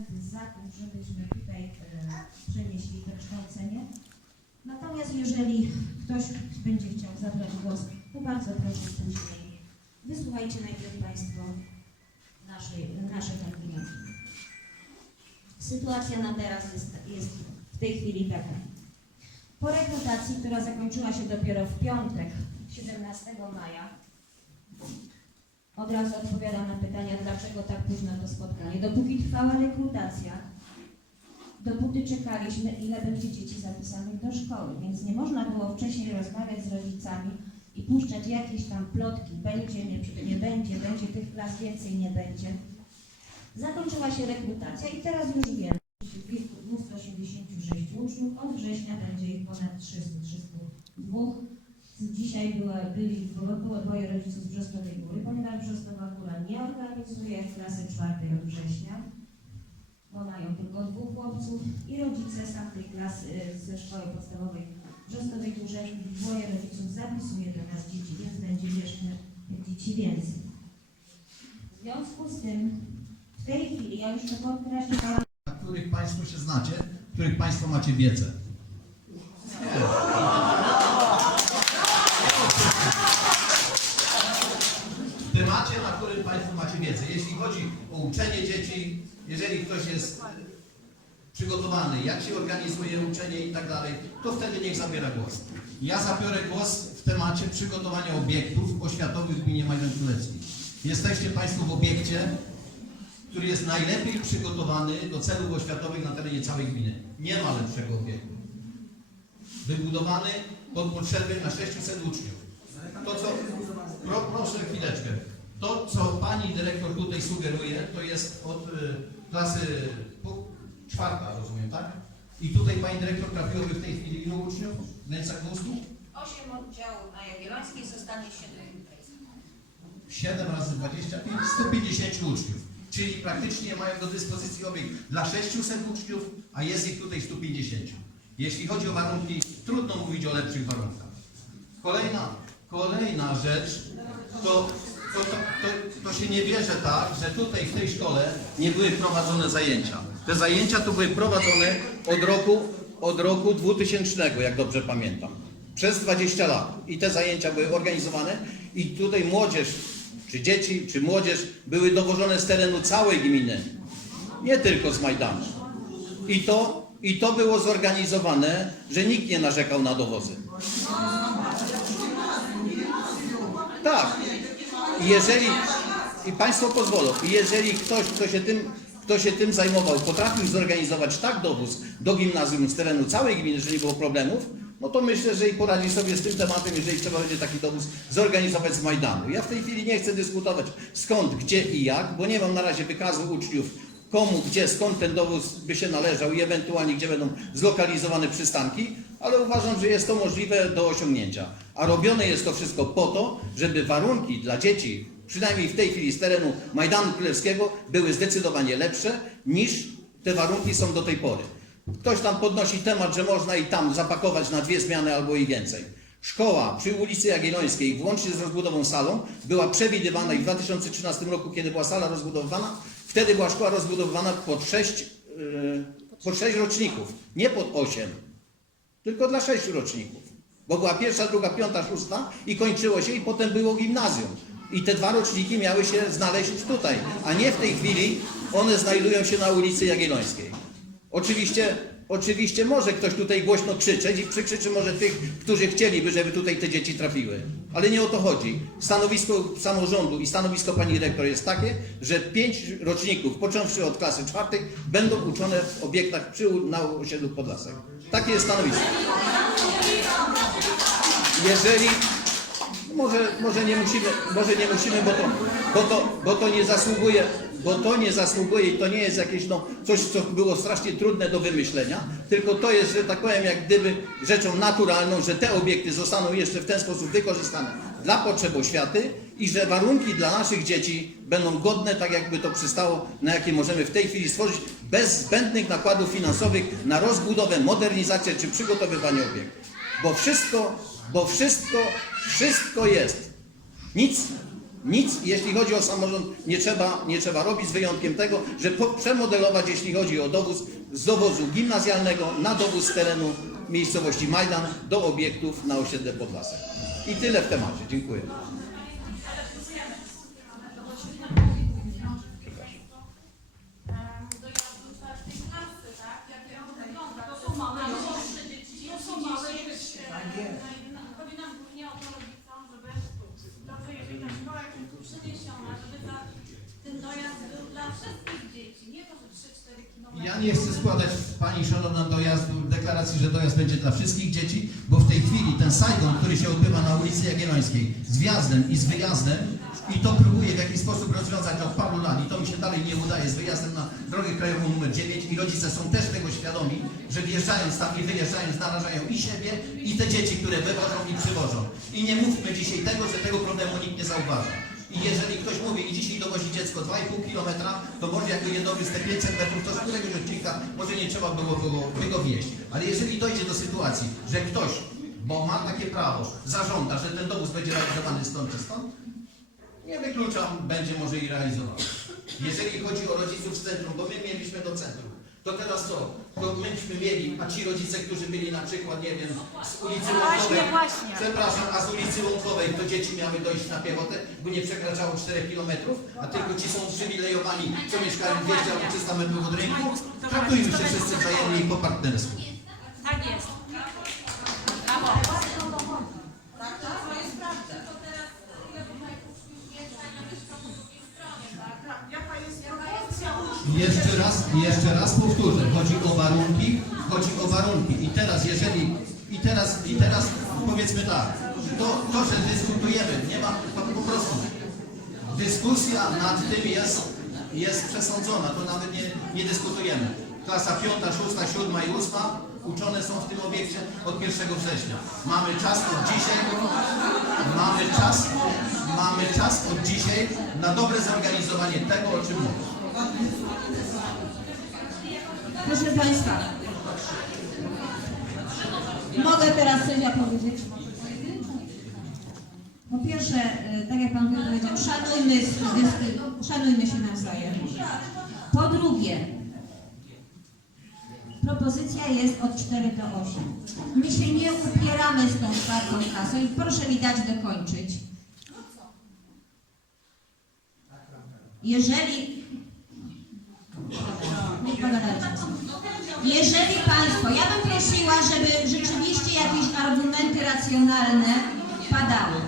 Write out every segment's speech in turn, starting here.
argumenty za tym, żebyśmy tutaj e, przenieśli to kształcenie. Natomiast jeżeli ktoś będzie chciał zabrać głos, to bardzo proszę później. Wysłuchajcie najpierw Państwo naszej, naszych argumentów. Sytuacja na teraz jest, jest w tej chwili taka. Po rekrutacji, która zakończyła się dopiero w piątek, 17 maja, od razu odpowiadam na pytania, dlaczego tak późno to spotkanie. Dopóki trwała rekrutacja, dopóty czekaliśmy, ile będzie dzieci zapisanych do szkoły, więc nie można było wcześniej rozmawiać z rodzicami i puszczać jakieś tam plotki, będzie, nie, nie będzie, będzie tych klas więcej, nie będzie. Zakończyła się rekrutacja i teraz już wiemy, w wieku 286 uczniów, od września będzie ich ponad 300, 302. Dzisiaj była, byli, było, dwoje rodziców z Brzostowej Góry, ponieważ Brzostowa Góra nie organizuje klasy czwartej od września, bo mają tylko dwóch chłopców i rodzice z tamtej klasy, y, ze szkoły podstawowej Brzostowej Górze, dwoje rodziców zapisuje do nas dzieci, więc będzie jeszcze dzieci więcej. W związku z tym, w tej chwili, ja już to podkreślam, na których Państwo się znacie, których Państwo macie wiedzę. W temacie, na którym Państwo macie wiedzę. Jeśli chodzi o uczenie dzieci, jeżeli ktoś jest przygotowany, jak się organizuje uczenie i tak dalej, to wtedy niech zabiera głos. Ja zabiorę głos w temacie przygotowania obiektów oświatowych w gminie Majdan Królewski. Jesteście Państwo w obiekcie, który jest najlepiej przygotowany do celów oświatowych na terenie całej gminy. Nie ma lepszego obiektu. Wybudowany pod potrzeby na 600 uczniów. To co, pro, proszę chwileczkę. Dyrektor tutaj sugeruje, to jest od y, klasy czwarta, rozumiem, tak? I tutaj pani dyrektor trafiłoby w tej chwili ilu uczniów? W granicach 200? 8 oddziałów na Jagiellońskiej zostanie 7 7 razy 25, 150 uczniów. Czyli praktycznie mają do dyspozycji obiekt dla 600 uczniów, a jest ich tutaj 150. Jeśli chodzi o warunki, trudno mówić o lepszych warunkach. Kolejna, kolejna rzecz, to, to, to, to, to się nie bierze tak, że tutaj w tej szkole nie były prowadzone zajęcia. Te zajęcia tu były prowadzone od roku, od roku 2000, jak dobrze pamiętam. Przez 20 lat. I te zajęcia były organizowane i tutaj młodzież, czy dzieci, czy młodzież były dowożone z terenu całej gminy. Nie tylko z Majdanu. I to, I to było zorganizowane, że nikt nie narzekał na dowozy. Tak. I jeżeli, i Państwo pozwolą, jeżeli ktoś, kto się tym, kto się tym zajmował, potrafił zorganizować tak dowóz do gimnazjum z terenu całej gminy, że nie było problemów, no to myślę, że i poradzi sobie z tym tematem, jeżeli trzeba będzie taki dowóz zorganizować z Majdanu. Ja w tej chwili nie chcę dyskutować skąd, gdzie i jak, bo nie mam na razie wykazu uczniów, komu, gdzie, skąd ten dowóz by się należał i ewentualnie gdzie będą zlokalizowane przystanki, ale uważam, że jest to możliwe do osiągnięcia. A robione jest to wszystko po to, żeby warunki dla dzieci, przynajmniej w tej chwili z terenu Majdanu Królewskiego, były zdecydowanie lepsze niż te warunki są do tej pory. Ktoś tam podnosi temat, że można i tam zapakować na dwie zmiany albo i więcej. Szkoła przy ulicy Jagiellońskiej, włącznie z rozbudową salą, była przewidywana i w 2013 roku, kiedy była sala rozbudowana, wtedy była szkoła rozbudowana pod sześć, yy, pod sześć roczników, nie pod osiem, tylko dla sześciu roczników. Bo była pierwsza, druga, piąta, szósta i kończyło się i potem było gimnazjum. I te dwa roczniki miały się znaleźć tutaj, a nie w tej chwili one znajdują się na ulicy Jagiellońskiej. Oczywiście, oczywiście może ktoś tutaj głośno krzyczeć i przykrzyczy może tych, którzy chcieliby, żeby tutaj te dzieci trafiły. Ale nie o to chodzi. Stanowisko samorządu i stanowisko pani dyrektor jest takie, że pięć roczników, począwszy od klasy czwartej, będą uczone w obiektach przy na osiedlu Podlasek. Takie jest stanowisko. Jeżeli może, może nie musimy, może nie musimy, bo to, bo to, bo to nie zasługuje, bo to nie zasługuje i to nie jest jakieś no, coś, co było strasznie trudne do wymyślenia, tylko to jest, że tak powiem, jak gdyby rzeczą naturalną, że te obiekty zostaną jeszcze w ten sposób wykorzystane dla potrzeb oświaty i że warunki dla naszych dzieci będą godne, tak jakby to przystało, na jakie możemy w tej chwili stworzyć, bez zbędnych nakładów finansowych na rozbudowę, modernizację czy przygotowywanie obiektów. Bo wszystko, bo wszystko, wszystko jest. Nic, Nic, jeśli chodzi o samorząd, nie trzeba, nie trzeba robić z wyjątkiem tego, że po, przemodelować, jeśli chodzi o dowóz z dowozu gimnazjalnego na dowóz z terenu miejscowości Majdan do obiektów na osiedle Podlasek. I tyle w temacie. Dziękuję. Ja nie chcę składać Pani Szanowna dojazdu deklaracji, że dojazd będzie dla wszystkich dzieci, bo w tej chwili ten Saigon, który się odbywa na ulicy Jagiellońskiej z wjazdem i z wyjazdem i to próbuje w jakiś sposób rozwiązać od paru lat i to mi się dalej nie udaje z wyjazdem na drogę krajową numer 9 i rodzice są też tego świadomi, że wjeżdżając tam i wyjeżdżając narażają i siebie i te dzieci, które wywożą i przywożą. I nie mówmy dzisiaj tego, że tego problemu nikt nie zauważa. Jeżeli ktoś mówi i dzisiaj dowozi dziecko 2,5 kilometra, to może jakby je dowiózł te 500 metrów, to z któregoś odcinka może nie trzeba było go, by go wieść. Ale jeżeli dojdzie do sytuacji, że ktoś, bo ma takie prawo, zażąda, że ten dowóz będzie realizowany stąd czy stąd, nie wykluczam, będzie może i realizowany. Jeżeli chodzi o rodziców z centrum, bo my mieliśmy do centrum, to teraz co? To myśmy mieli, a ci rodzice, którzy byli na przykład, nie wiem, z ulicy Łąkowej, właśnie. przepraszam, a z ulicy Łąkowej, to dzieci miały dojść na piechotę, bo nie przekraczało 4 km, a tylko ci są przywilejowani, co mieszkają 200 albo 300 metrów od rynku. Traktujmy się wszyscy wzajemnie i po partnersku. Tak jest. Jeszcze raz, jeszcze raz powtórzę, chodzi o warunki, chodzi o warunki. I teraz, jeżeli, i teraz, i teraz powiedzmy tak, to, to że dyskutujemy, nie ma, to po prostu dyskusja nad tym jest, jest przesądzona, to nawet nie, nie dyskutujemy. Klasa piąta, szósta, siódma i ósma uczone są w tym obiekcie od 1 września. Mamy czas od dzisiaj, mamy czas, mamy czas od dzisiaj na dobre zorganizowanie tego, o czym mówię. Proszę Państwa, mogę teraz coś ja powiedzieć? Po pierwsze, e, tak jak Pan powiedział, szanujmy, szanujmy się nawzajem. Po drugie, propozycja jest od 4 do 8. My się nie upieramy z tą czwartą klasą i proszę mi dać dokończyć. Jeżeli Jeżeli Państwo, ja bym prosiła, żeby rzeczywiście jakieś argumenty racjonalne padały.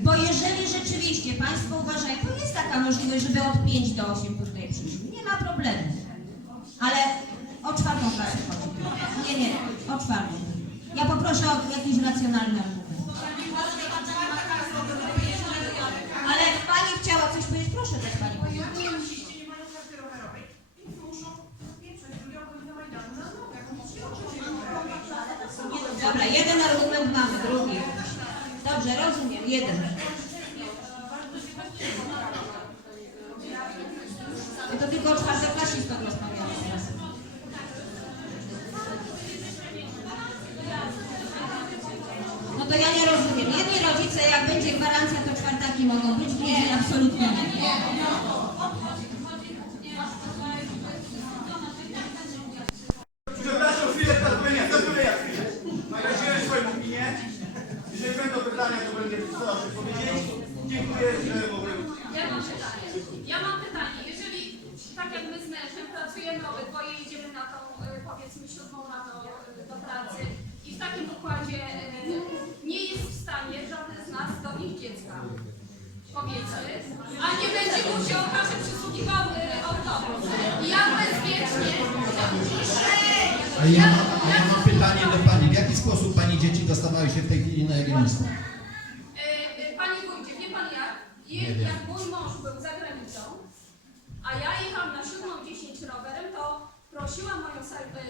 Bo jeżeli rzeczywiście Państwo uważają, to jest taka możliwość, żeby od 5 do 8 tutaj przyszli. Nie ma problemu. Ale o czwartą klasę chodzi. Nie, nie, o czwartą. Ja poproszę o jakiś racjonalny argument. Dobra, jeden argument mamy, drugi. Dobrze, rozumiem, jeden. To tylko o czwartoklasistach rozmawiamy teraz. No to ja nie rozumiem. Jedni rodzice, jak będzie gwarancja, to czwartaki mogą być, drugi absolutnie nie. Przepraszam, chwilę pracowania, zrozumienia chwilę. Wyraziłem swoją opinię. Jeżeli będą pytania, to będę starał się powiedzieć. Dziękuję, że mogłem. Ja mam pytanie. Ja mam pytanie. Jeżeli tak jak my z mężem pracujemy obydwoje, idziemy na tą y, powiedzmy siódmą rano y, do pracy i w takim układzie y, nie jest w stanie żaden z nas dowieść dziecka. Powiedzmy, a nie będzie mu się okaże przysługiwał y, autobus. I jak bezpiecznie, A ja, ja mam pytanie do Pani. W jaki sposób Pani dzieci dostawały się w tej chwili na Jagiellońską? Y, y, Panie wójcie, wie pan jak? Je, jak mój mąż był za granicą, a ja jechałam na 7.10 rowerem, to prosiłam moją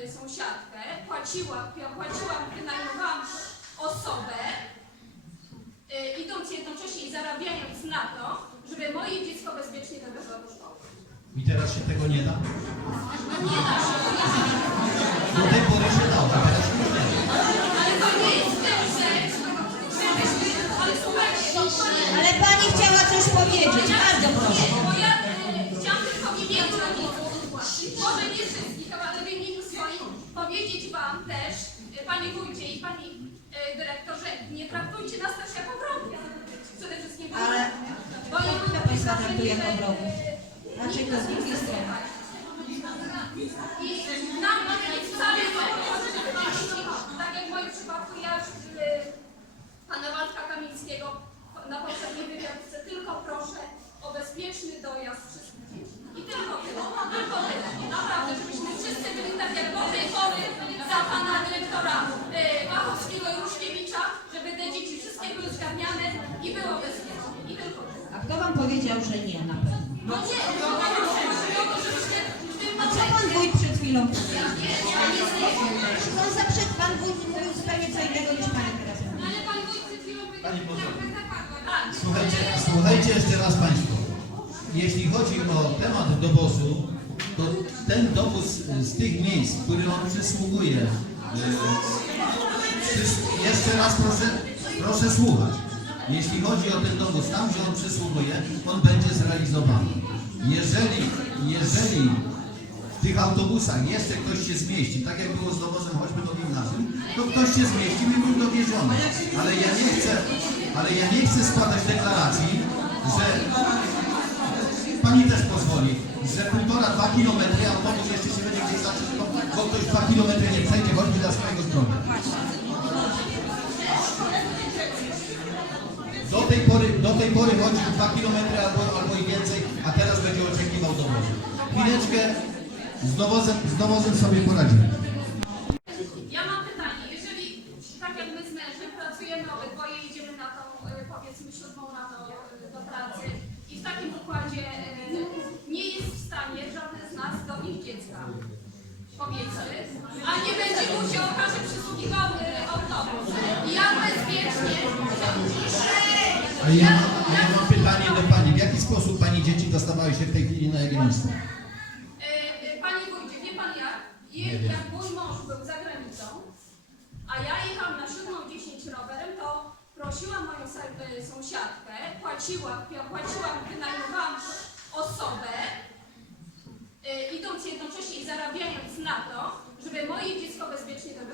y, sąsiadkę, płaciłam, płaciłam, wynajmowałam osobę, y, idąc jednocześnie i zarabiając na to, żeby moje dziecko bezpiecznie dowiozło do szkoły. I teraz się tego nie da? No nie da się, nie da się. Do tej pory się dało, a teraz się nie da. Ale to nie jest ten rzecz, żebyśmy, ale słuchajcie, no, panie, Ale Pani chciała coś powiedzieć, bardzo proszę. Nie, bo ja e, chciałam tylko w imieniu rodziców, może nie wszystkich, ale w imieniu swoim, powiedzieć Wam też, e, Panie Wójcie i Pani e, Dyrektor, że nie traktujcie nas też jako wrogów. Przede wszystkim. Ale Bo ja mam kto Państwa traktuje jako że, e, wrogów? Dlaczego? Z jakiej strony? I nam nie wcale nie chodzi, żeby tak jak w moim przypadku, ja już e, Pana Waldka Kamińskiego na poprzedniej wywiadce tylko proszę o bezpieczny dojazd wszystkich dzieci. I tylko tyle, tylko tyle. Naprawdę, żebyśmy wszyscy byli tak jak do tej pory za Pana Dyrektora e, Machowskiego i Ruszkiewicza, żeby te dzieci wszystkie były zgarniane i było bezpiecznie. I tylko tyle. A kto Wam powiedział, że nie na pewno? No nie, no A co Pan Wójt przed chwilą powiedział? On za przed Pan Wójt mówił zupełnie co innego niż Pani teraz mówi. No ale Pan Wójt przed chwilą powiedział, Pani poseł. Tak. Słuchajcie, słuchajcie jeszcze raz Państwo. Jeśli chodzi o temat dowozu, to ten dowóz z tych miejsc, który on przysługuje, przys- jeszcze raz proszę, proszę słuchać. Jeśli chodzi o ten dowóz tam, gdzie on przysługuje, on będzie zrealizowany. Jeżeli, jeżeli w tych autobusach jeszcze ktoś się zmieści, tak jak było z dowozem choćby do gimnazjum, to ktoś się zmieścił i był dowieziony. Ale ja nie chcę, ale ja nie chcę składać deklaracji, że pani też pozwoli, że półtora, dwa kilometry autobus jeszcze się będzie gdzieś zatrzymał, bo ktoś dwa kilometry nie przejdzie, choćby dla swojego zdrowia. 2 km albo, albo i więcej, a teraz będzie oczekiwał dowoz. Chwileczkę z dowozem, z dowozem sobie poradzimy. Ja mam pytanie, jeżeli tak jak my z mężem pracujemy obydwoje, idziemy na tą, e, powiedzmy siódmą rano e, do pracy i w takim układzie e, nie jest w stanie żadne z nas donieść dziecka, powiedzmy, a nie będzie mu się okaże przysługiwał autobus. I ja bezpiecznie, że... W jaki sposób Pani dzieci dostawały się w tej chwili na jagielloństwo? E, e, panie wójcie, wie Pan jak? Je, jak mój mąż był za granicą, a ja jechałam na 7-10 rowerem, to prosiłam moją e, sąsiadkę, płaciłam, ja płaciłam, wynajmowałam osobę, idąc jednocześnie i zarabiając na to, żeby moje dziecko bezpiecznie do